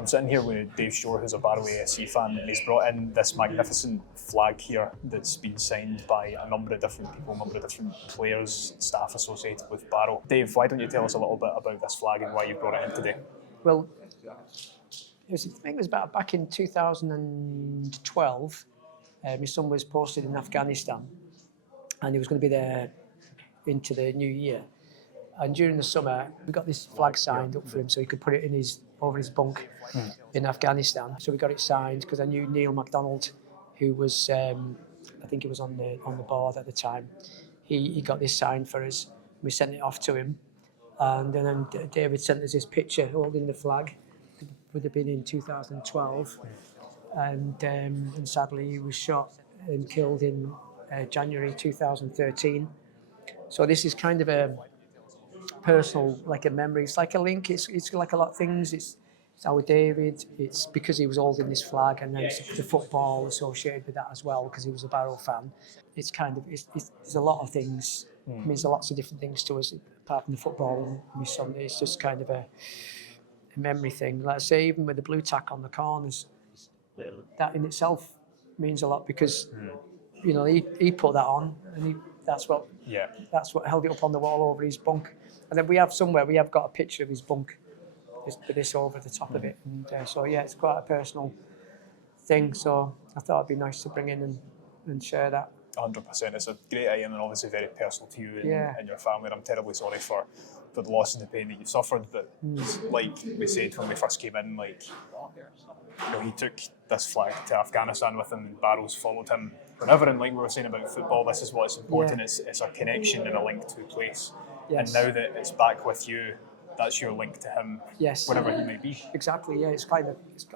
I'm sitting here with Dave Shore, who's a Barrow AFC fan, and he's brought in this magnificent flag here that's been signed by a number of different people, a number of different players, staff associated with Barrow. Dave, why don't you tell us a little bit about this flag and why you brought it in today? Well, I think it was about back in 2012. My son was posted in Afghanistan, and he was going to be there into the new year. And during the summer, we got this flag signed up for him so he could put it in over his bunk in Afghanistan. So we got it signed because I knew Neil MacDonald, who was, I think he was on the board at the time. He got this signed for us. We sent it off to him, and then David sent us this picture holding the flag. It would have been in 2012, and sadly he was shot and killed in January 2013. So this is kind of a personal, like a memory. It's like a link. It's like a lot of things. It's our David. It's because he was holding this flag, and then the football associated with that as well because he was a Barrow fan. It's kind of there's a lot of things. It means lots of different things to us apart from the football and my son. It's just kind of a memory thing. Like I say, even with the blue tack on the corners, that in itself means a lot because you know he put that on and that's what held it up on the wall over his bunk. And then we have got a picture of his bunk with this over the top of it. And so yeah, it's quite a personal thing. So I thought it'd be nice to bring in and share that. 100%. It's a great item and obviously very personal to you and your family. And I'm terribly sorry for the loss and the pain that you've suffered. But like we said when we first came in, he took this flag to Afghanistan with him, and Barrow's followed him whenever. And like we were saying about football, this is what's important. Yeah. It's a connection and a link to a place. Yes. And now that it's back with you, that's your link to him, wherever he may be. Exactly, yeah. It's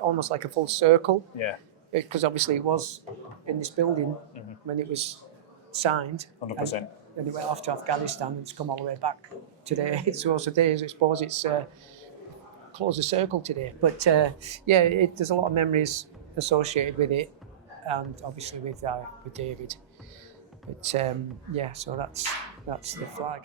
almost like a full circle. Yeah. Because obviously it was in this building when it was signed. 100%. Then it went off to Afghanistan and it's come all the way back today. So today, I suppose it's closed the circle today. But there's a lot of memories associated with it, and obviously with David. But so that's the flag.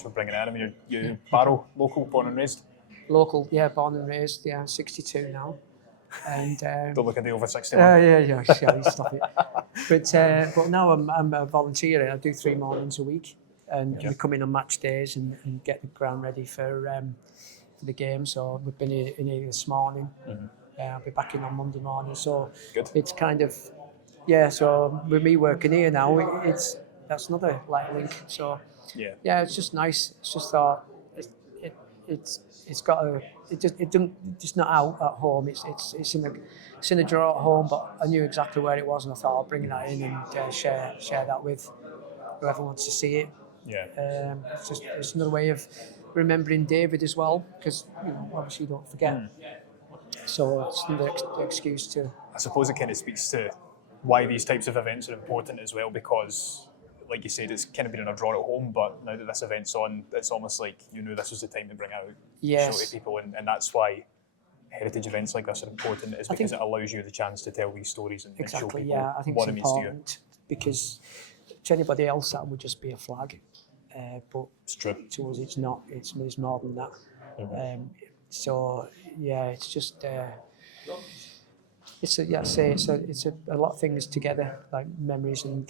For bringing it in, I mean, you're Barrow, local, born and raised? Local, yeah, born and raised, 62 now. And don't look a day over 60. Yeah, stop it. But now I'm a volunteer. I do 3 mornings a week, and we come in on match days and get the ground ready for the game. So we've been in here this morning. I'll be back in on Monday morning. So it's kind of So with me working here now, that's another link. So it's just nice. It's just thought it's not out at home. It's in a drawer at home, but I knew exactly where it was, and I thought I'll bring that in and share that with whoever wants to see it. Yeah. It's another way of remembering David as well, because obviously you don't forget. So it's another excuse to. I suppose it kind of speaks to why these types of events are important as well, because, like you said, it's kind of been in a drawer at home, but now that this event's on, it's almost like you knew this was the time to bring out show to people, and that's why heritage events like this are important, is because it allows you the chance to tell these stories and show people I think what it's it means to you. Because to anybody else that would just be a flag, but it's true. To us it's not. It's more than that. It's just. It's a lot of things together, like memories and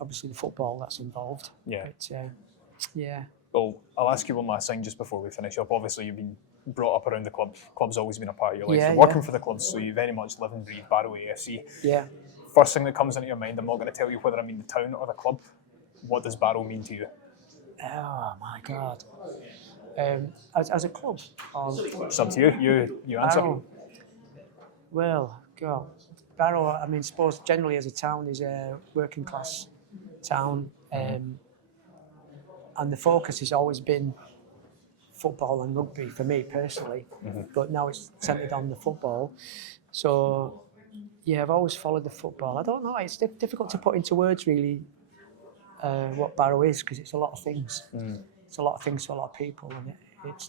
obviously the football that's involved. Yeah. But, Well, I'll ask you one last thing just before we finish up. Obviously, you've been brought up around the club. Club's always been a part of your life. You're working for the club, so you very much live and breathe Barrow AFC. Yeah. First thing that comes into your mind, I'm not going to tell you whether I mean the town or the club. What does Barrow mean to you? Oh my God. As a club? It's up to you. You answer. Barrow. Well, God. Barrow, I mean, suppose generally as a town is a working class town. And the focus has always been football and rugby for me personally, but now it's centred on the football. So, I've always followed the football. I don't know, it's difficult to put into words really what Barrow is, because it's a lot of things. It's a lot of things to a lot of people, and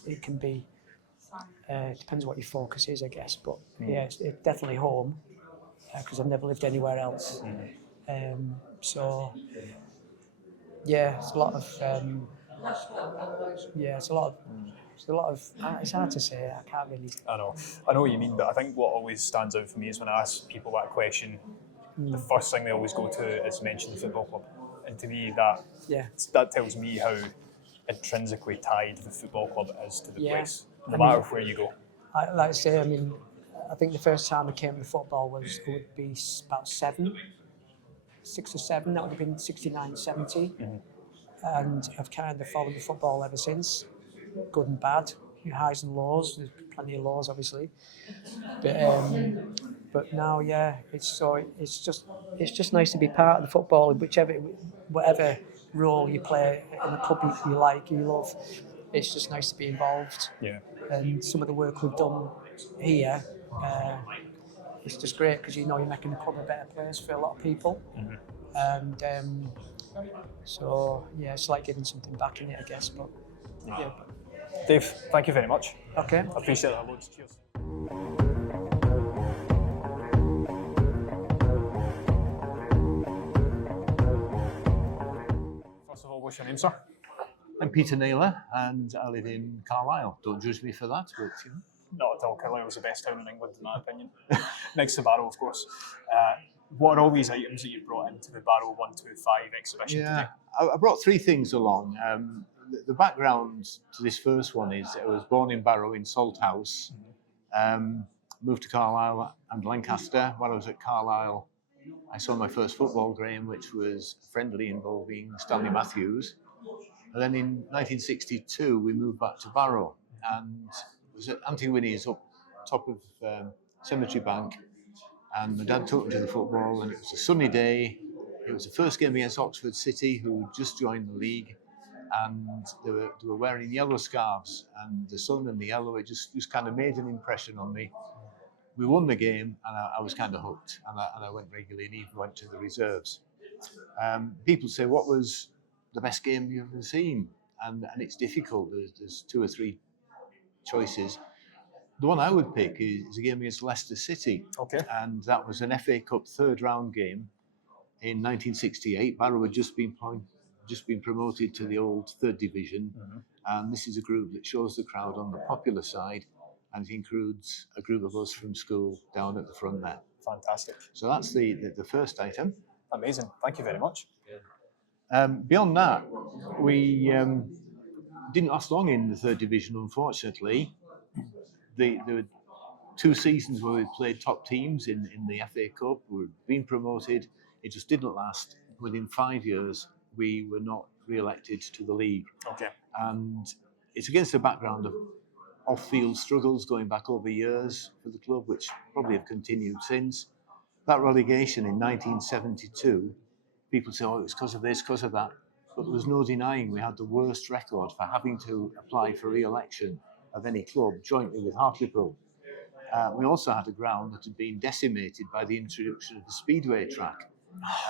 it can be, it depends what your focus is, I guess, but it's definitely home, because I've never lived anywhere else. So, Yeah, it's a lot of. Yeah, it's a lot of. It's a lot of. It's hard to say. I can't really. I know what you mean, but I think what always stands out for me is when I ask people that question, the first thing they always go to is mention the football club, and to me that tells me how intrinsically tied the football club is to the place, no matter where you go. Like I say, I mean, I think the first time I came to football would be about 6 or 7. That would have been 69, 70. And I've kind of followed the football ever since, good and bad, highs and lows. There's plenty of lows, obviously, but now, it's just nice to be part of the football, whatever role you play in the club you like, you love. It's just nice to be involved. Yeah. And some of the work we've done here, it's just great because you're making the club a better place for a lot of people. And so it's like giving something back in it, I guess. But yeah. Dave, thank you very much. Okay. I appreciate that loads. Cheers. First of all, what's your name, sir? I'm Peter Naylor, and I live in Carlisle. Don't judge me for that, but you know. Not at all. Carlisle's the best town in England, in my opinion. Next to Barrow, of course. What are all these items that you brought into the Barrow 125 exhibition today? I brought 3 things along. The background to this first one is I was born in Barrow in Salthouse, moved to Carlisle and Lancaster. When I was at Carlisle, I saw my first football game, which was friendly involving Stanley Matthews. And then in 1962, we moved back to Barrow, and it was at Auntie Winnie's up top of Cemetery Bank. And my dad took me to the football, and it was a sunny day. It was the first game against Oxford City, who just joined the league, and they were wearing yellow scarves, and the sun and the yellow, it just kind of made an impression on me. We won the game, and I was kind of hooked, and I went regularly and even went to the reserves. People say, what was the best game you've ever seen? And it's difficult. There's 2 or 3 choices. The one I would pick is a game against Leicester City. Okay. And that was an FA Cup 3rd round game in 1968. Barrow had just been promoted to the old 3rd division. And this is a group that shows the crowd on the popular side, and it includes a group of us from school down at the front there. Fantastic. So that's the first item. Amazing. Thank you very much. Beyond that, we didn't last long in the 3rd division, unfortunately. There were 2 seasons where we played top teams in the FA Cup. We were being promoted. It just didn't last. Within 5 years, we were not re-elected to the league. Okay. And it's against the background of off-field struggles going back over years for the club, which probably have continued since. That relegation in 1972, people say, oh, it was because of this, because of that. But there was no denying we had the worst record for having to apply for re-election of any club, jointly with Hartlepool. We also had a ground that had been decimated by the introduction of the speedway track,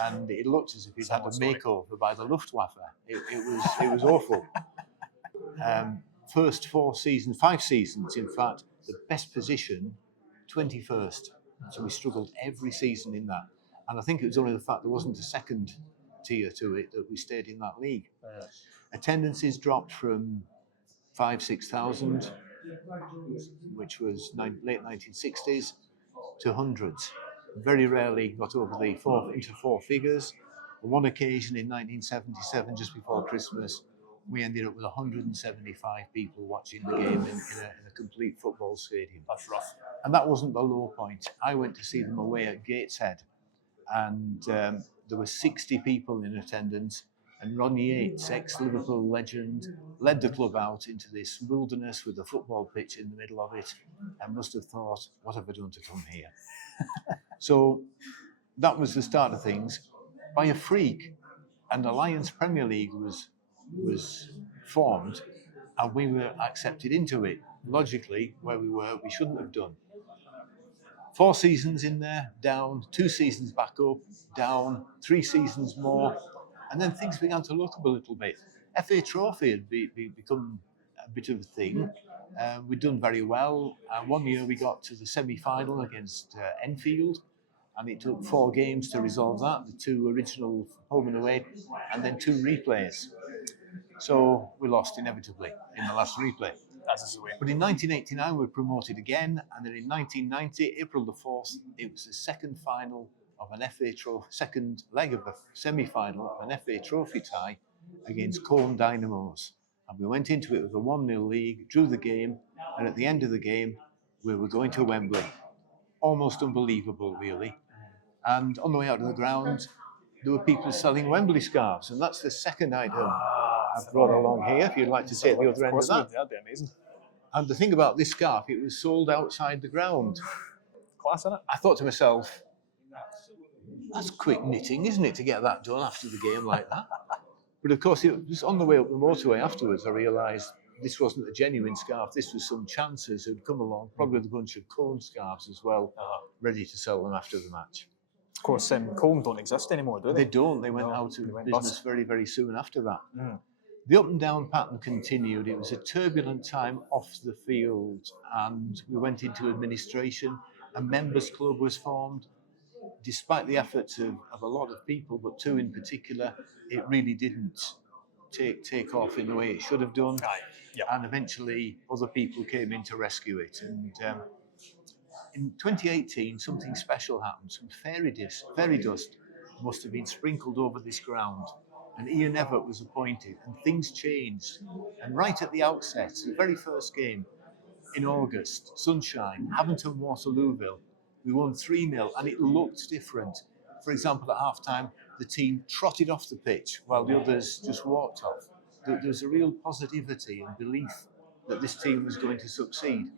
and it looked as if it had a makeover by the Luftwaffe. It was awful. First 5 seasons, in fact, the best position, 21st. So we struggled every season in that. And I think it was only the fact there wasn't a second tier to it that we stayed in that league. Attendances dropped from 5,000-6,000, which was late 1960s, to hundreds. Very rarely got over into 4 figures. On one occasion in 1977, just before Christmas, we ended up with 175 people watching the game in a complete football stadium. That's rough. And that wasn't the low point. I went to see them away at Gateshead, and there were 60 people in attendance, and Ronnie Yates, ex-Liverpool legend, led the club out into this wilderness with a football pitch in the middle of it, and must have thought, what have I done to come here? So that was the start of things. By a freak, an Alliance Premier League was formed, and we were accepted into it. Logically, where we were, we shouldn't have done. 4 seasons in there, down, 2 seasons back up, down, 3 seasons more, and then things began to look up a little bit. FA Trophy had become a bit of a thing. We'd done very well. One year we got to the semi-final against Enfield, And it took 4 games to resolve that, the 2 original home and away, and then 2 replays. So we lost inevitably in the last replay. That's the way. But in 1989, we were promoted again, and then in 1990, April the 4th, it was the second final of an FA Trophy, second leg of a semi-final of an FA Trophy tie against Colne Dynamos. And we went into it with a 1-0 lead, drew the game, and at the end of the game, we were going to Wembley. Almost unbelievable, really. And on the way out of the ground, there were people selling Wembley scarves, and that's the second item I've brought along here, if you'd like to take the other end of that. That'd be amazing. And the thing about this scarf, it was sold outside the ground. Class, isn't it? I thought to myself, that's quick knitting, isn't it, to get that done after the game like that? But of course, it was on the way up the motorway afterwards, I realised this wasn't a genuine scarf, this was some chancers who'd come along, probably with a bunch of Colne scarves as well, ready to sell them after the match. Of course, Colne don't exist anymore, do they? They don't, they went out of business very, very soon after that. The up and down pattern continued. It was a turbulent time off the field, and we went into administration. A members club was formed. Despite the efforts of a lot of people, but 2 in particular, it really didn't take off in the way it should have done. And eventually other people came in to rescue it. And in 2018, something special happened. Some fairy dust must have been sprinkled over this ground. And Ian Everett was appointed, and things changed. And right at the outset, the very first game in August, sunshine, Haventon Waterlooville, we won 3-0, and it looked different. For example, at half-time, the team trotted off the pitch while the others just walked off. There was a real positivity and belief that this team was going to succeed.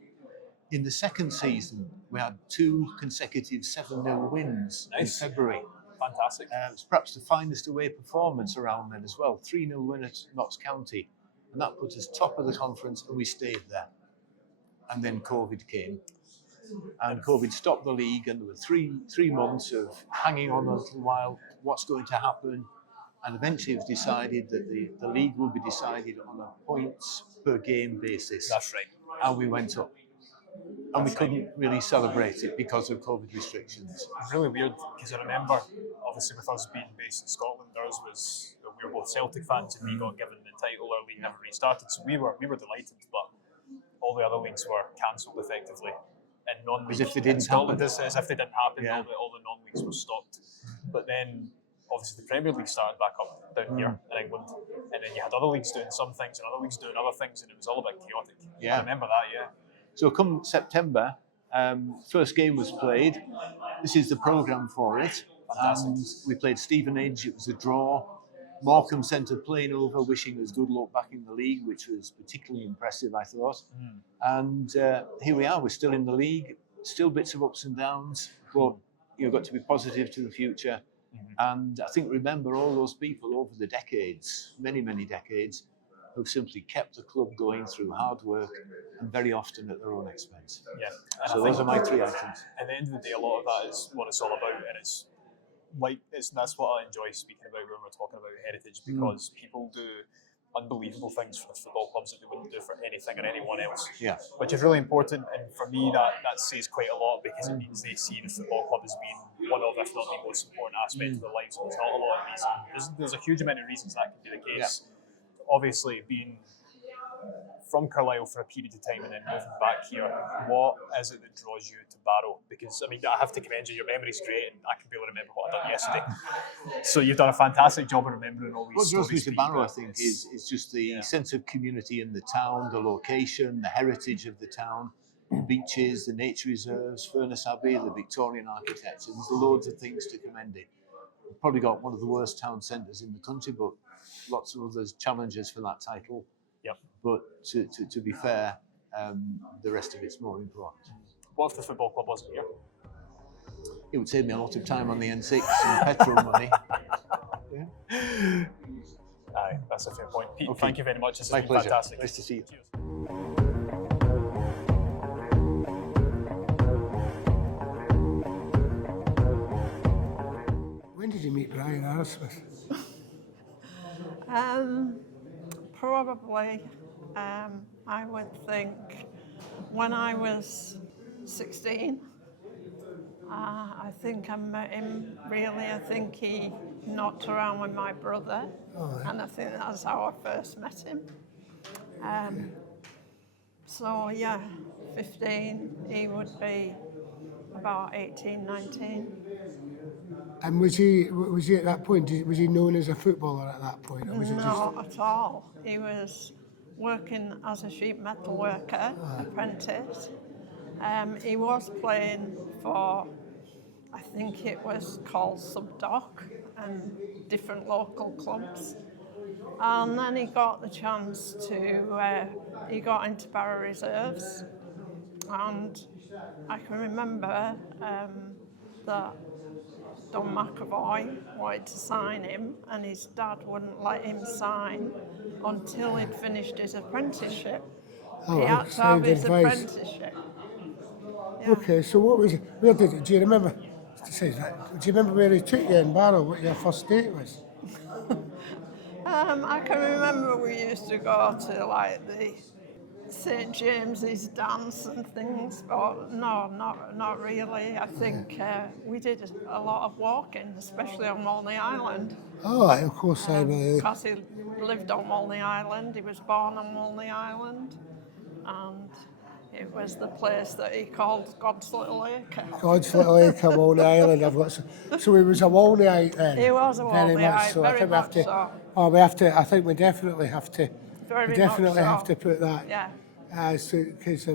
In the second season, we had 2 consecutive 7-0 wins in February. Fantastic. It was perhaps the finest away performance around then as well. 3-0 win at Notts County. And that put us top of the conference, and we stayed there. And then COVID came. And COVID stopped the league, and there were three months of hanging on a little while, what's going to happen. And eventually it was decided that the league will be decided on a points per game basis. That's right. And we went up. And we couldn't really celebrate it because of COVID restrictions. It's really weird, because I remember, obviously with us being based in Scotland, ours was, we were both Celtic fans, and we got given the title, our league never restarted, so we were delighted, but all the other leagues were cancelled effectively. And non-league, as if they didn't Scotland, happen. as if they didn't happen, Yeah. all the non-leagues were stopped. But then, obviously the Premier League started back up down here in England, and then you had other leagues doing some things and other leagues doing other things, and it was all a bit chaotic. Yeah. I remember that, So come September, first game was played. This is the programme for it. Fantastic. And we played Stevenage, it was a draw. Morecambe sent a plane over wishing us good luck back in the league, which was particularly impressive, I thought. And here we are, we're still in the league, still bits of ups and downs, but you've got to be positive to the future. And I think remember all those people over the decades, many, many decades, who've simply kept the club going through hard work and very often at their own expense. yeah. So those are my 3 items. At the end of the day, a lot of that is what it's all about, and that's what I enjoy speaking about when we're talking about heritage, because people do unbelievable things for the football clubs that they wouldn't do for anything or anyone else. Yeah. Which is really important, and for me that says quite a lot, because it means they see the football club as being one of, if not the most important aspect of their lives. And there's not a lot of reasons. There's a huge amount of reasons that can be the case. Obviously, being from Carlisle for a period of time and then moving back here, what is it that draws you to Barrow? Because, I mean, I have to commend you, your memory's great, and I can barely remember what I done yesterday. So you've done a fantastic job of remembering all these What draws me stories. to Barrow, I think, is just the sense of community in the town, the location, the heritage of the town, the beaches, the nature reserves, Furness Abbey, the Victorian architecture. There's loads of things to commend it. We've probably got one of the worst town centres in the country, but lots of others challenges for that title. Yep. But to be fair, the rest of it's more important. What if the football club wasn't here? It would save me a lot of time on the N6 and petrol money. Aye, that's a fair point. Pete, Okay. thank you very much. This has My been pleasure. fantastic. Nice to see you. Cheers. When did you meet Brian Arsmith? Probably, I would think when I was 16, I think I met him, really, I think he knocked around with my brother, and I think that's how I first met him. So yeah, 15, he would be about 18, 19. And was he at that point, was he known as a footballer at that point? Or was it just... Not at all. He was working as a sheet metal worker, apprentice. He was playing for, I think it was called Subdoc, and different local clubs. And then he got the chance to, he got into Barrow Reserves. And I can remember that Don McAvoy wanted to sign him, and his dad wouldn't let him sign until he'd finished his apprenticeship. Oh, He had to have his apprenticeship. Yeah. Okay, so what was it? Where did it? Do you remember? Do you remember where he took you in Barrow? What your first date was? I can remember we used to go to like the St James's dance and things, but no, not really. I think we did a lot of walking, especially on Walney Island. Oh, of course I will. Because he lived on Walney Island, he was born on Walney Island, and it was the place that he called God's Little Acre. God's Little Acre, Walney Island. I've got so he was a Walneyite then. He was a Walneyite, so. very much so. Oh, we have to. I think we definitely have to. Very we definitely much so. have to put that. Yeah. Because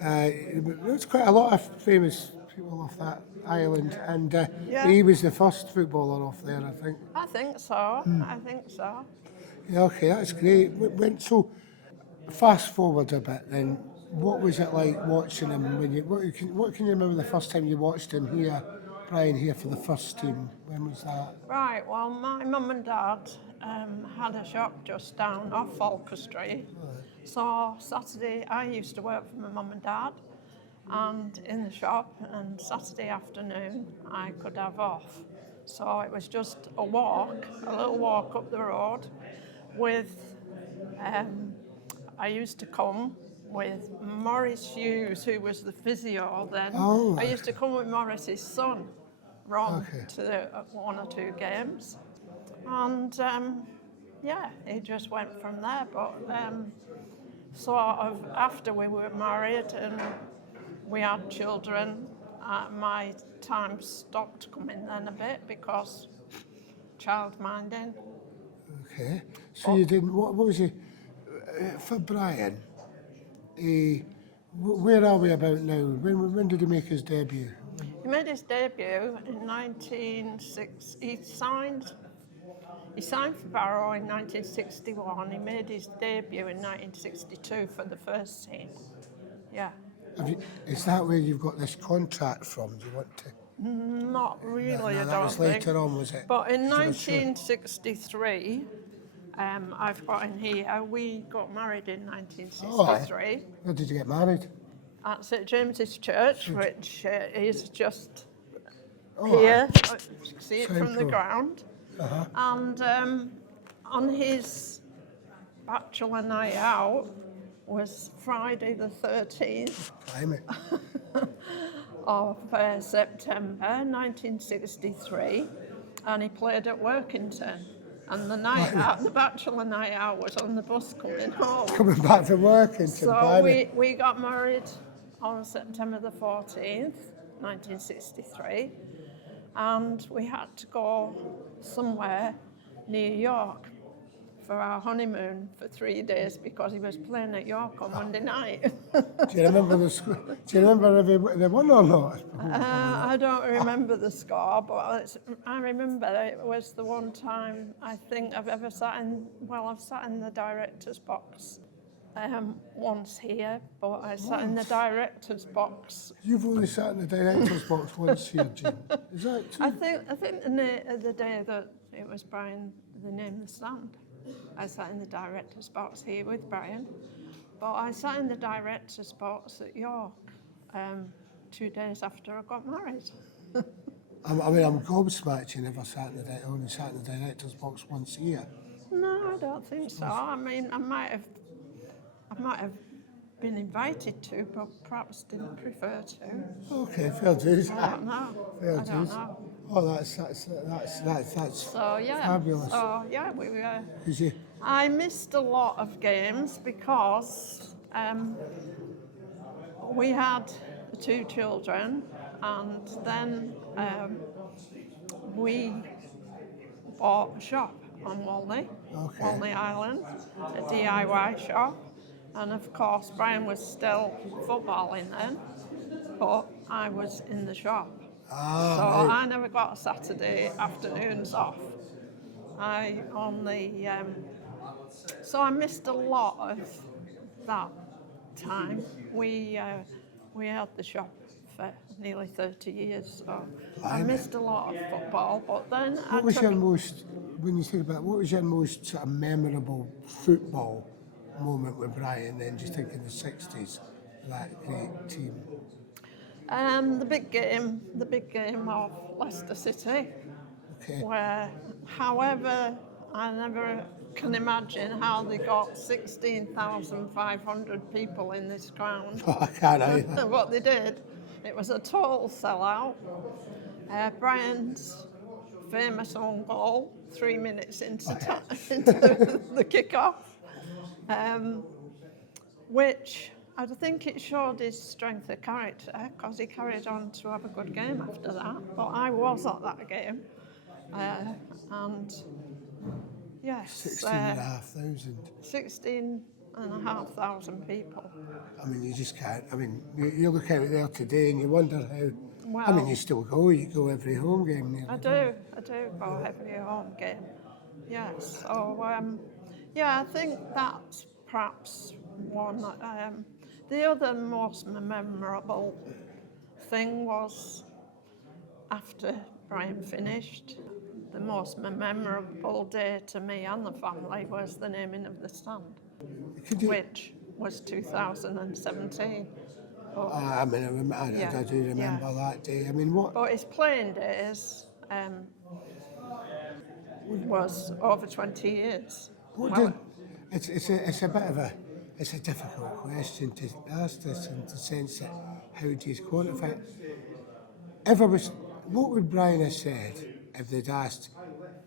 there's quite a lot of famous people off that island, and Yeah. he was the first footballer off there, I think. I think so. I think so. Yeah, okay, that's great. So, fast forward a bit then. What was it like watching him? What can you remember the first time you watched him here, Brian, here for the first team? When was that? Right, well, my mum and dad had a shop just down off Falker Street. So Saturday, I used to work for my mum and dad, and in the shop, and Saturday afternoon I could have off. So it was just a little walk up the road with, I used to come with Maurice Hughes, who was the physio then. Oh. I used to come with Maurice's son, Ron, Okay. to one or two games. And yeah, it just went from there. But sort of after we were married and we had children, my time stopped coming then a bit because childminding. Okay. So you didn't. What was he for Brian? Where are we about now? When did he make his debut? He made his debut in 1960. He signed for Barrow in 1961. He made his debut in 1962 for the first team. Yeah. Is that where you've got this contract from? Do you want to? Not really, No, I that don't was think. later on, was it? But in So it's sure. 1963, I've got in here, we got married in Oh, 1963 where did you get married? at St James's Church, which is just Oh, here. You can see it from the Central. ground. Uh-huh. And on his bachelor night out was Friday the 13th Blimey. of September 1963, and he played at Workington. And the night out, the bachelor night out was on the bus coming home. Coming back to work into So we got married on September the 14th, 1963, and we had to go somewhere near York for our honeymoon for 3 days because he was playing at York on Monday night. Do you remember Do you remember if they won or not? I don't remember the score, but I remember it was the one time I think I've ever sat in. Well, I've sat in the director's box once here, but I sat in the director's box. You've only sat in the director's box once here, Jim. Is that true? I think the day that it was Brian, they named the stand. I sat in the director's box here with Brian, but I sat in the director's box at York 2 days after I got married. I'm gobsmacked you never only sat in the director's box once a year. No, I don't think so. I mean, I might have been invited to, but perhaps didn't prefer to. Okay, fair dues. I don't know. Fair I don't dues. know. Oh, that's So yeah. fabulous. So yeah, we were. 'Cause you, I missed a lot of games because we had 2 children, and then we bought a shop on Walney, Okay. Walney Island, a DIY shop. And of course, Brian was still footballing then, but I was in the shop. So right. I never got Saturday afternoons off. I only, so I missed a lot of that time. We had the shop for nearly 30 years, so I missed a lot of football. But then What was your most, when you think about it, what was your most sort of memorable football moment with Brian then, just thinking the 60s, that great team? the big game of Leicester City, Okay. where, however, I never can imagine how they got 16,500 people in this ground. Oh, I can't either. What they did, it was a total sellout. Brian's famous own goal, 3 minutes into the kickoff, which I think it showed his strength of character, because he carried on to have a good game after that. But I was at that game, and yes, 16,500. 16,500 people. I mean, you just can't. I mean, you look out there today and you wonder how. I mean, Well, you still go. You go every home game nearly. I do go every home game. Yes. So yeah, I think that's perhaps one. The other most memorable thing was after Brian finished. The most memorable day to me and the family was the naming of the stand, which was 2017. I mean, I do remember that day. I mean, what? But his playing days was over 20 years. It's a bit of a difficult question to ask this in the sense that how do you quantify it? What would Brian have said if they'd asked,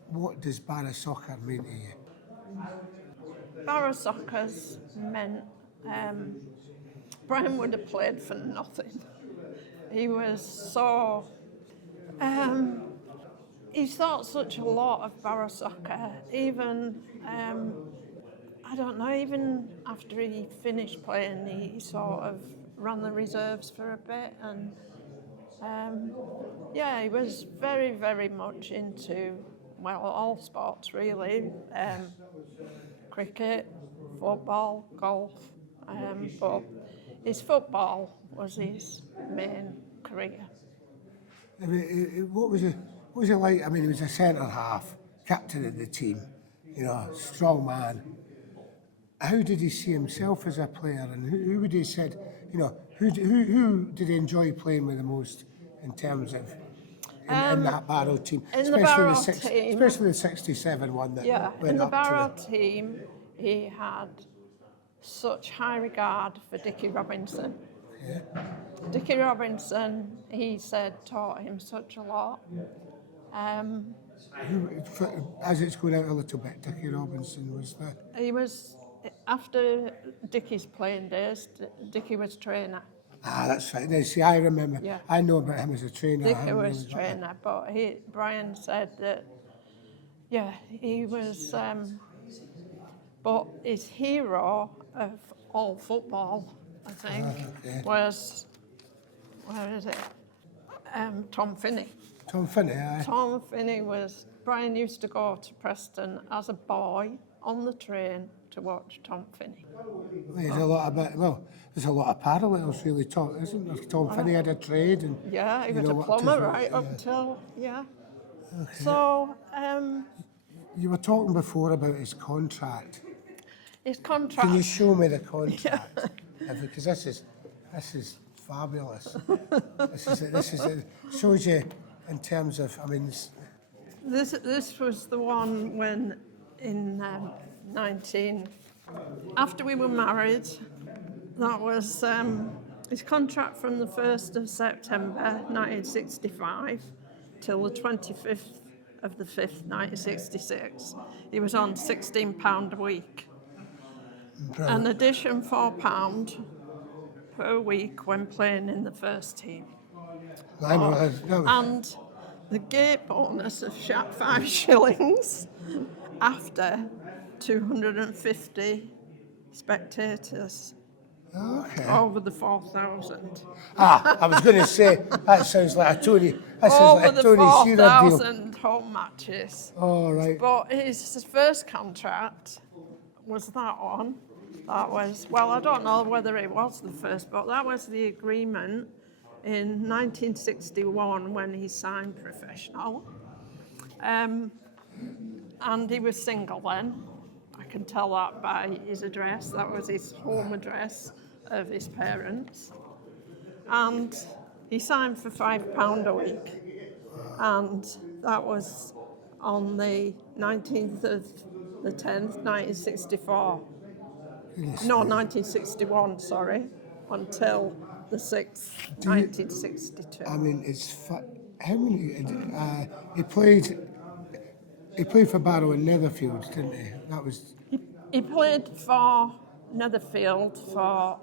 what does Barrow soccer mean to you? Barrow soccer's meant Brian would have played for nothing. He was so he thought such a lot of Barrow soccer, even I don't know, even after he finished playing, he sort of ran the reserves for a bit, and yeah, he was very, very much into, well, all sports really, cricket, football, golf, but his football was his main career. I mean, what was it like? I mean, he was a centre half, captain of the team, you know, strong man. How did he see himself as a player, and who would he said, you know, who did he enjoy playing with the most in terms of in that Barrow team, in the Barrow team, especially the '67 one that went in the up Barrow to team, he had such high regard for Dickie Robinson. Yeah. Dickie Robinson, he said, taught him such a lot. As it's going out a little bit, Dickie Robinson was there. He was, after Dickie's playing days, Dickie was trainer. Ah, that's right. Now, see, I remember. Yeah. I know about him as a trainer. Dickie was trainer, but Brian said that, yeah, he was, but his hero of all football, I think, was, where is it? Tom Finney. Tom Finney, aye. Tom Finney was, Brian used to go to Preston as a boy on the train to watch Tom Finney. There's a lot there's a lot of parallels really, isn't there? Tom Finney had a trade and... Yeah, he was a plumber right up till, yeah. Okay. So... you were talking before about his contract. His contract... Can you show me the contract? Because this is fabulous. this shows you in terms of, I mean... This was the one when in after we were married, That was his contract from the 1st of September 1965 till the 25th of the 5th, 1966. He was on £16 a week. Brilliant. An addition £4 per week when playing in the first team. I know, that was, And the gate bonus of 5 shillings after 250 spectators okay. over the 4,000. I was going to say, that sounds like a Tony, that sounds Over like a the Tony Shearer deal. 4,000 home matches. All right. But his first contract was that one. That was, well, I don't know whether it was the first, but that was the agreement in 1961 when he signed professional. And he was single then. I can tell that by his address. That was his home address of his parents. And he signed for £5 a week. And that was on the 19th of the 10th, 1964. No, 1961, sorry, until the 6th, 1962. I mean, how many? He played for Barrow and Netherfield, didn't he? That was. He played for Netherfield for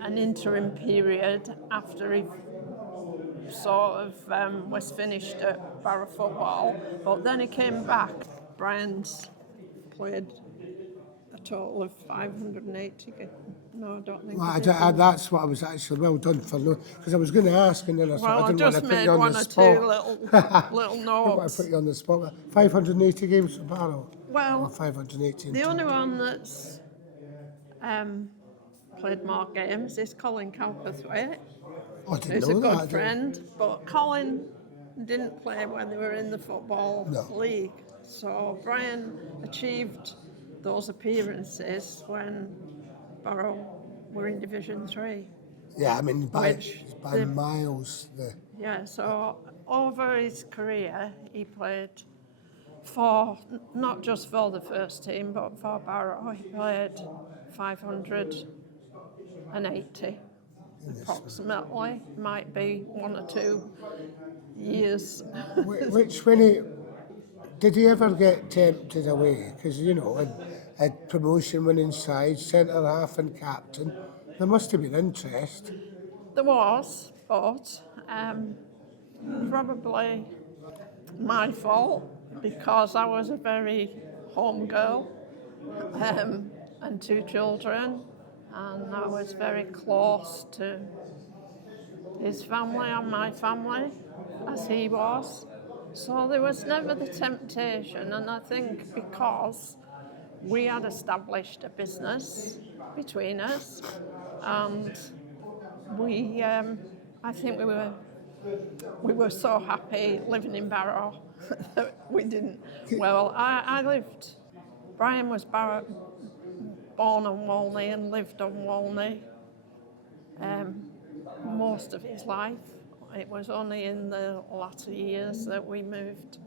an interim period after he sort of was finished at Barrow football, but then he came back. Brian's played a total of 580. No, I don't think. Well, that's what I was actually well done for, because I was going to ask, and then I thought I didn't want to put you on the spot. Well, I just made one or two little I don't want notes. to put you on the spot. 580 games for Barrow. Well, Or 580. the only one that's played more games is Colin Cowperthwaite, Oh, I didn't who's a know good that. friend, but Colin didn't play when they were in the Football No. League. So Brian achieved those appearances when Barrow were in Division 3. Yeah, I mean, by the- miles. Yeah, so over his career, he played for, not just for the first team, but for Barrow. He played 580 approximately. Might be 1 or 2 years. Did he ever get tempted away? Because, you know, a promotion winning side, centre half and captain, there must have been interest. There was, but probably my fault, because I was a very home girl and 2 children, and I was very close to his family and my family, as he was. So there was never the temptation, and I think because we had established a business between us, and we, I think we were so happy living in Barrow that we didn't. Well, I lived. Brian was born on Walney and lived on Walney most of his life. It was only in the latter years that we moved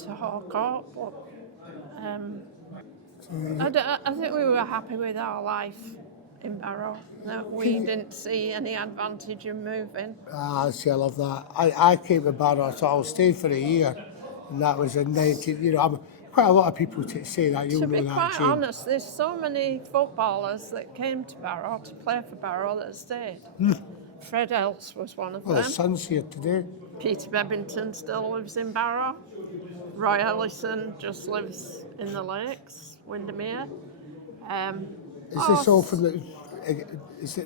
to Harcourt, but I think we were happy with our life in Barrow. That we didn't see any advantage in moving. See, I love that. I came to Barrow, I thought I'll stay for a year, and that was in 19, you know, quite a lot of people say that, you'll To know be that, quite Jane. honest, there's so many footballers that came to Barrow to play for Barrow that stayed. Fred Else was one of Well, the them. son's here today. Peter Bebbington still lives in Barrow. Roy Ellison just lives in the Lakes, Windermere. Is this all from the,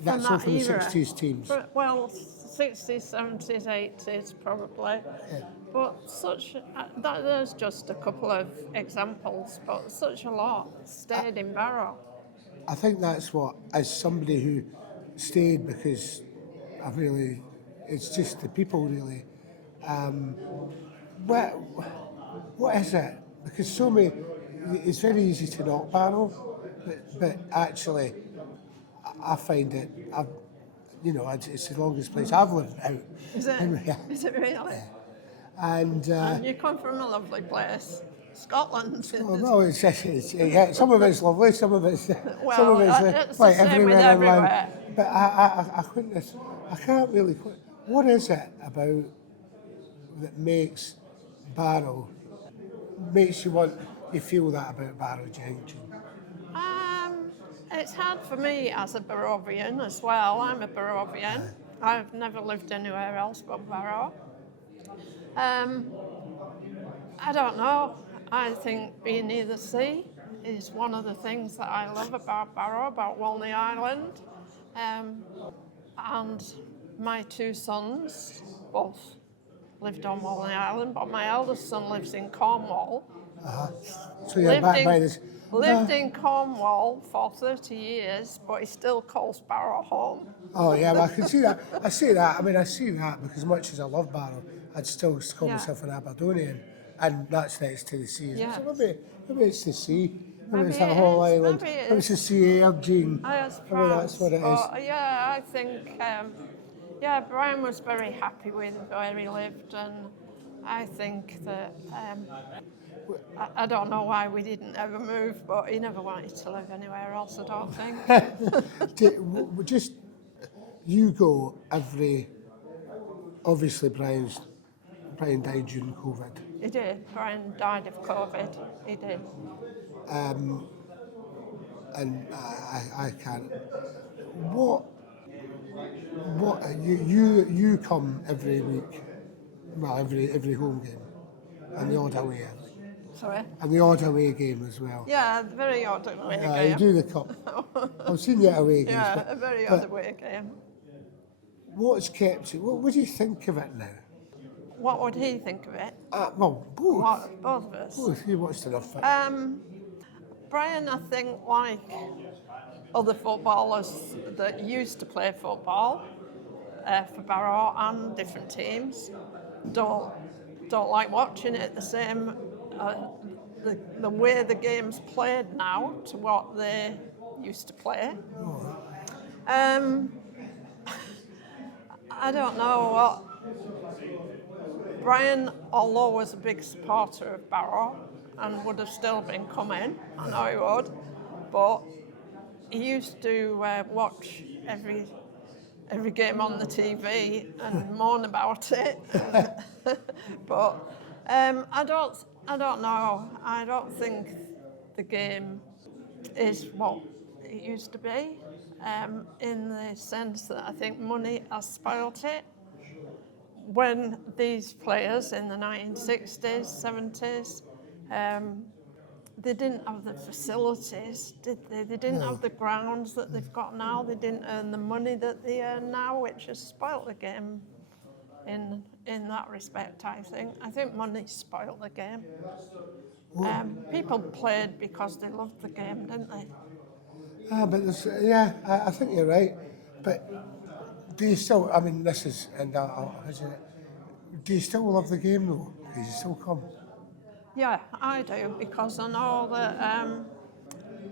that's all that from the era. 60s teams? Well, 60s, 70s, 80s probably. But there's just a couple of examples, but such a lot stayed in Barrow. I think that's what, as somebody who stayed because it's just the people really. What is it? Because so many, it's very easy to knock Barrow, but actually, I find it, it's the longest place I've lived out. Is it? Yeah. Is it really? And You come from a lovely place, Scotland. no, it's some of it's lovely, some of it's Well, it's the like same with everywhere in everywhere. Ireland. But I couldn't. I can't really. What is it about that makes you feel that about Barrow, Jane? It's hard for me as a Barrovian as well. I'm a Barrovian. I've never lived anywhere else but Barrow. I don't know. I think being near the sea is one of the things that I love about Barrow, about Walney Island. And my two sons both lived on Walney Island, but my eldest son lives in Cornwall. So you're back by this. Lived in Cornwall for 30 years, but he still calls Barrow home. Oh yeah, well, I can see that. I see that. I mean, I see that because much as I love Barrow, I'd still call myself an Aberdonian, and that's next to the sea. Yeah. So maybe it's the sea. Maybe it's Maybe that it whole is, island. maybe it Maybe it's the is. sea air, Jean. Yes, Maybe that's what it is. But, yeah, I think, Brian was very happy with where he lived, and I think that, I don't know why we didn't ever move, but he never wanted to live anywhere else, I don't think. Just you go obviously Brian died during COVID. He did. Brian died of COVID. He did. And I can't. What you come every week? Well, every home game, and the odd away. Sorry? And the odd away game as well. Yeah, very odd away game. You do the cup. I've seen you at away games. Yeah, a very odd away game. What's kept you? What do you think of it now? What would he think of it? Well, both. Both of us. Both. You watched enough. Brian, I think, like other footballers that used to play football for Barrow and different teams, don't like watching it the same. The way the game's played now to what they used to play. I don't know what. Brian, although was a big supporter of Barrow and would have still been coming, I know he would, but he used to watch every game on the TV and moan about it. But I don't know. I don't think the game is what it used to be, in the sense that I think money has spoilt it. When these players in the 1960s, 70s, they didn't have the facilities, did they? They didn't have the grounds that they've got now. They didn't earn the money that they earn now, which has spoilt the game in that respect, I think. I think money spoiled the game. People played because they loved the game, didn't they? I think you're right. But do you still, I mean, this is, do you still love the game though? Do you still come? Yeah, I do, because I know that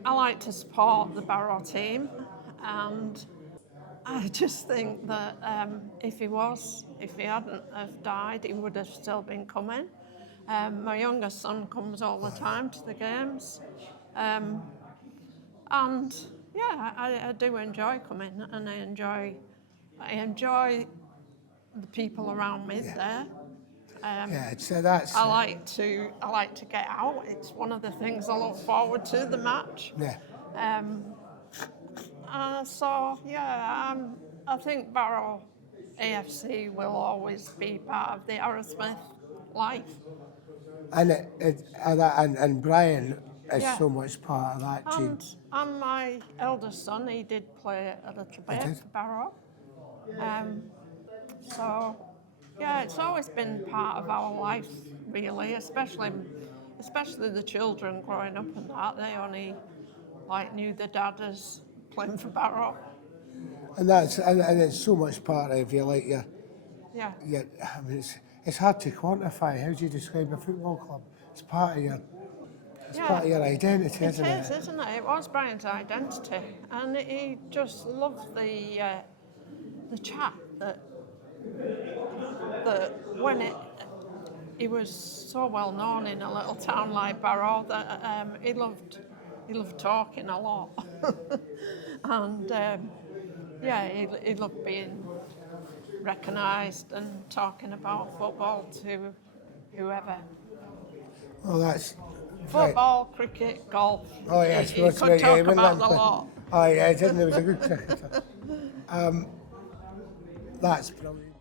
I like to support the Barrow team, and I just think that if he hadn't have died, he would have still been coming. My youngest son comes all the time to the games, and yeah, I do enjoy coming, and I enjoy the people around me there. That's. I like to get out. It's one of the things I look forward to, the match. Yeah. I think Barrow AFC will always be part of the Aerosmith life. And Brian is so much part of that team. And my eldest son, he did play a little bit for Barrow. It's always been part of our life, really, especially the children growing up and that. They only knew the dad as playing for Barrow. And it's so much part of you, like your. Yeah. Yeah, I mean, it's hard to quantify. How do you describe a football club? It's part of your. It's part of your identity, isn't it? It is, isn't it? It was Brian's identity, and he just loved the chat that when he was so well known in a little town like Barrow that he loved talking a lot, and yeah, he loved being recognised and talking about football to whoever. Oh, that's Football, cricket, golf. Oh yes, he could talk about the lot. Oh yeah, he didn't. He was a good cricketer. That's brilliant.